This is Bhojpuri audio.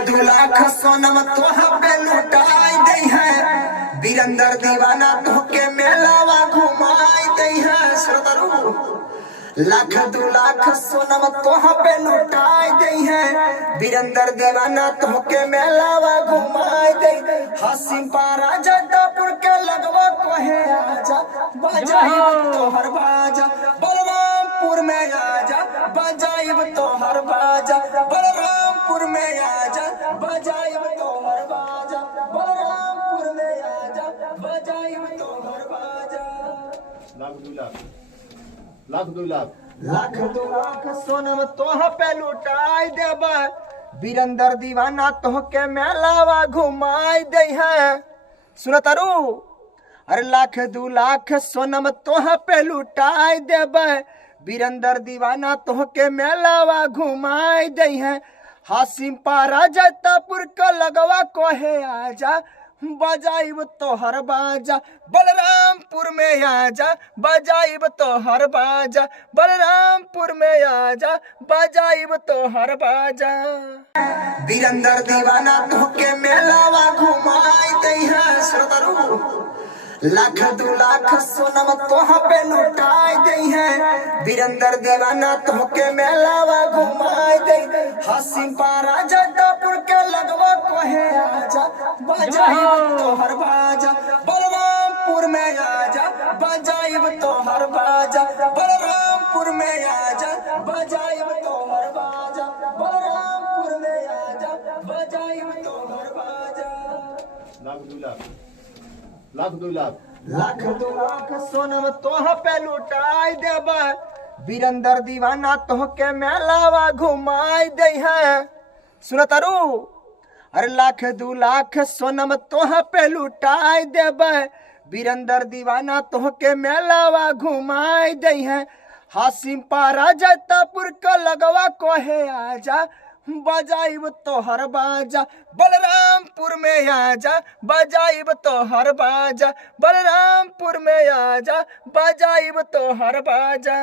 2 लाख सोनम तोहा पे लुटाई दे है, वीरेंद्र दीवाना तोहके मेलावा घुमाई दे है। श्रोतारू 1,00,000 2 लाख सोनम तोहा पे लुटाई दे है, वीरेंद्र दीवाना तोहके मेलावा घुमाई दे। हासिम पारा जटापुर के लगवा कोहे आजा, बजाइब तोहर बाजा बलरामपुर में आजा, बजाइब तोहर बाजा बलरामपुर में आजा, बजाइब तोहर बाजा बलरामपुर में आजा, बजाइब तोहर बाजा। 1,00,000 सोनम तोह पे लुटाई देब, वीरेंद्र दीवाना तोहके मेलावा घुमाई दे है। सुनतारू अरे 1,00,000 सोनम तोह पे लुटाई देब, वीरेंद्र दीवाना तोहके मेलावा घुमाई दे है। हासिम पारा जटापुर का लगवा कोहे आजा, बजाइब तोहर बाजा बलरामपुर में आजा, बजाइब तोहर बाजा बलरामपुर में आजा, बजाइब तोहर बाजा। वीरेंद्र दीवाना तोहके मेलावा घुमाई दे है। श्रोतारू 1,00,000 सोनम तोह पे लुटाई दे है, वीरेंद्र दीवाना तोहके मेलावा घुमाई दे। हासिम पारा जटापुर के लगवा कोहे आजा, बजाइब तोहर बाजा बलरामपुर में आजा, बजाइब तोहर बाजा बलरामपुर में आजा, बजाइब तोहर बाजा बलरामपुर में आजा, बजाइब तोहर बाजा। 1,00,000 सोनम तोह पे लुटाई देब, वीरेंद्र दीवाना तोहके मेलावा घुमाई दे है। सुनतारू अरे 1,00,000 सोनम तोह पे लुटाई देब, वीरेंद्र दीवाना तोहके मेलावा घुमाई दे है। हासिम पारा जटापुर का लगवा कोहे आजा, बजाइब तोहर बाजा बलरामपुर में आजा, बजाइब तोहर बाजा बलरामपुर में आजा, बजाइब तोहर बाजा।